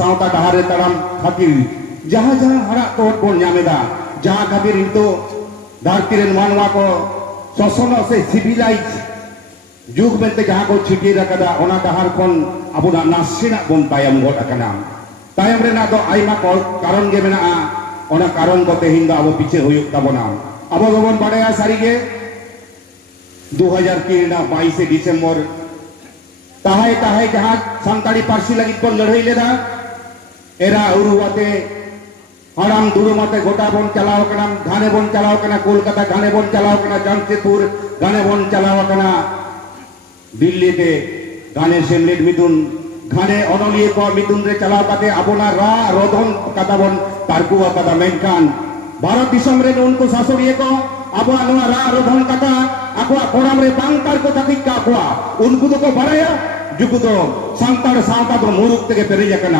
सावता डहारे तड़ाम खातिर जहाँ जहाँ हरा तोड़ बोन नामेदा जहाँ खातिर इनको धरती रेन मानवा को शोषण से सिविलाइज जुग में जहाँ को छिटी रखा ओना डहार कोन अबुना नासिना बोन तायम गोट अकना तायम रेना दो आइमा को कारण गे मेना ओना कारण को तेहिं दा अबो पीछे हुयुक ताबोना अबो दोबोन बाड़ाया सारीगे 2022 डिसेम्बर ताहाय ताहाय जहाँ सानताड़ी पार्सी लगी को लड़ाई लेदा एरा उरुवाते हराम दुरुमाते गोटा बोन चलाओ कना घाने बोन चलाओ कना कोलकाता घाने बोन चलाओ कना जमशेदपुर घाने बोन चलाओ कना दिल्ली ते घाने सेमलेट मिथुन घाने अनलिए को मिथुन रे चलाओ काते अबोना रा रोधन कता बोन तारकुआ कता मेनखान भारत दिसम रे उनको सासुरिए को अबोना नोआ रा रोधन कता अबोआ कोराम रे बांग तारको तकिक का अबोआ उनको तो को बड़ाया जुगु तो सांतार सावता तो मुरुक तेगे पेरिया कना